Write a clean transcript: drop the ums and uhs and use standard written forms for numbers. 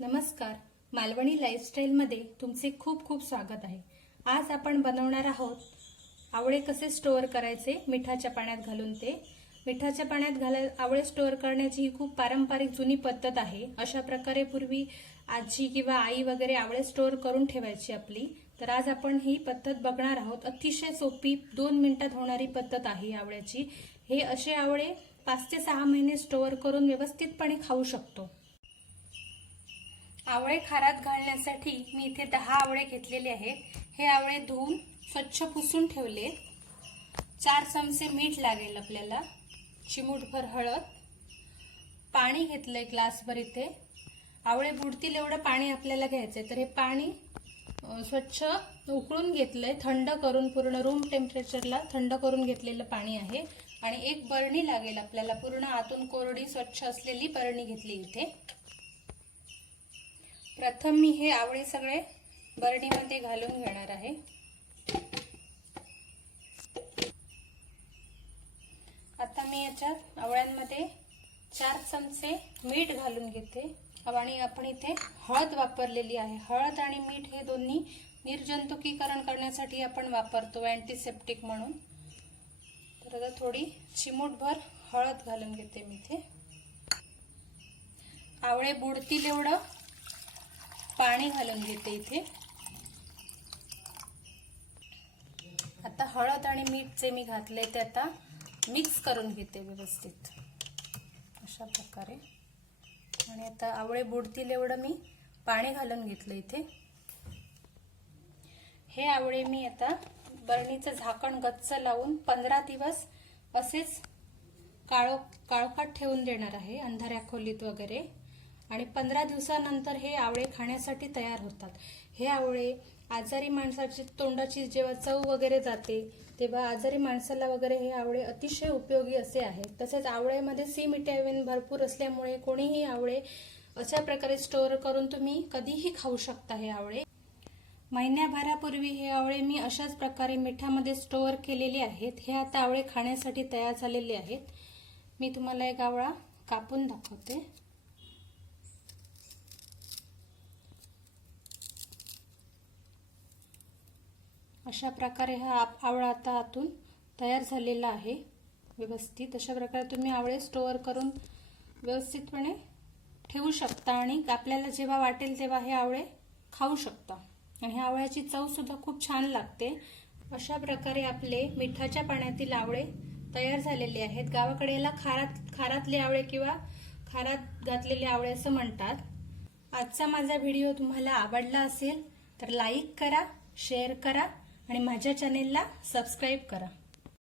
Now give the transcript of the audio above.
नमस्कार, मालवणी लाईफस्टाईलमध्ये तुमचे खूप खूप स्वागत आहे। आज आपण बनवणार आहोत आवळे कसे स्टोअर करायचे मिठाच्या पाण्यात घालून। मिठाच्या पाण्यात आवळे स्टोअर करण्याची ही खूप पारंपरिक जुनी पद्धत आहे। अशा प्रकारे पूर्वी आजी किंवा आई वगैरे आवळे स्टोअर करून ठेवायची आपली। तर आज आपण ही पद्धत बघणार आहोत। अतिशय सोपी 2 मिनिटात होणारी पद्धत आहे आवळ्याची। हे असे आवळे 5 ते 6 महिने स्टोअर करून व्यवस्थितपणे खाऊ शकतो। आवळे खारात घालण्यासाठी मी इथे 10 आवळे घेतलेले आहेत। हे आवळे धुवून स्वच्छ पुसून ठेवले। 4 चमचे मीठ लागेल आपल्याला, चिमूटभर हळद, पाणी घेतलंय ग्लासभर इथे। आवळे बुडतील एवढं पाणी आपल्याला घ्यायचंय। तर हे पाणी स्वच्छ उकळून घेतलंय, थंड करून, पूर्ण रूम टेम्परेचरला थंड करून घेतलेलं पाणी आहे। आणि एक बरणी लागेल आपल्याला, पूर्ण आतून कोरडी स्वच्छ असलेली बरणी घेतली इथे। प्रथम मी हे आवळे सगळे बरणीमध्ये घालून घेणार आहे। आता मी याच्यात आवळ्यांमध्ये 4 चमचे मीठ घालून घेते। आणि आपण इथे हळद वापरलेली आहे। हळद आणि मीठ हे दोन्ही निर्जंतुकीकरण करण्यासाठी आपण वापरतो, अँटीसेप्टिक म्हणून। तर आता थोडी चिमूटभर हळद घालून घेते मी इथे। आवळे बुडतील एवढं पाणी घालून घेते इथे। आता हळद आणि मीठ जे मी घातले ते आता मिक्स करून घेते व्यवस्थित अशा प्रकारे। आणि आता आवळे बुडतील एवढं मी पाणी घालून घेतलं इथे। हे आवळे मी आता बरणीचं झाकण गच्च लावून 15 दिवस असेच काळोखात ठेवून देणार आहे, अंधाऱ्या खोलीत वगैरे। आणि 15 दिवसानंतर हे आवळे खाण्यासाठी तयार होतात। हे आवळे आजारी माणसाची तोंडाची जेव्हा चव वगैरे जाते तेव्हा आजारी माणसाला वगैरे हे आवळे अतिशय उपयोगी असे आहेत। तसेच आवळ्यामध्ये सी विटॅमिन भरपूर असल्यामुळे कोणीही आवळे अशा प्रकारे स्टोअर करून तुम्ही कधीही खाऊ शकता। हे आवळे महिन्याभरापूर्वी हे आवळे मी अशाच प्रकारे मिठामध्ये स्टोअर केलेले आहेत। हे आता आवळे खाण्यासाठी तयार झालेले आहेत। मी तुम्हाला एक आवळा कापून दाखवते। अशा प्रकारे हा आवळा आता आतून तयार झालेला आहे व्यवस्थित। अशा प्रकारे तुम्ही आवळे स्टोअर करून व्यवस्थितपणे ठेवू शकता आणि आपल्याला जेव्हा वाटेल तेव्हा हे आवळे खाऊ शकता। आणि ह्या आवळ्याची चव सुद्धा खूप छान लागते। अशा प्रकारे आपले मिठाच्या पाण्यातील आवळे तयार झालेले आहेत। गावाकडे याला खारातले आवळे किंवा खारात घातलेले आवळे असं म्हणतात। आजचा माझा व्हिडिओ तुम्हाला आवडला असेल तर लाईक करा, शेअर करा आणि माझ्या चॅनेलला सबस्क्राईब करा।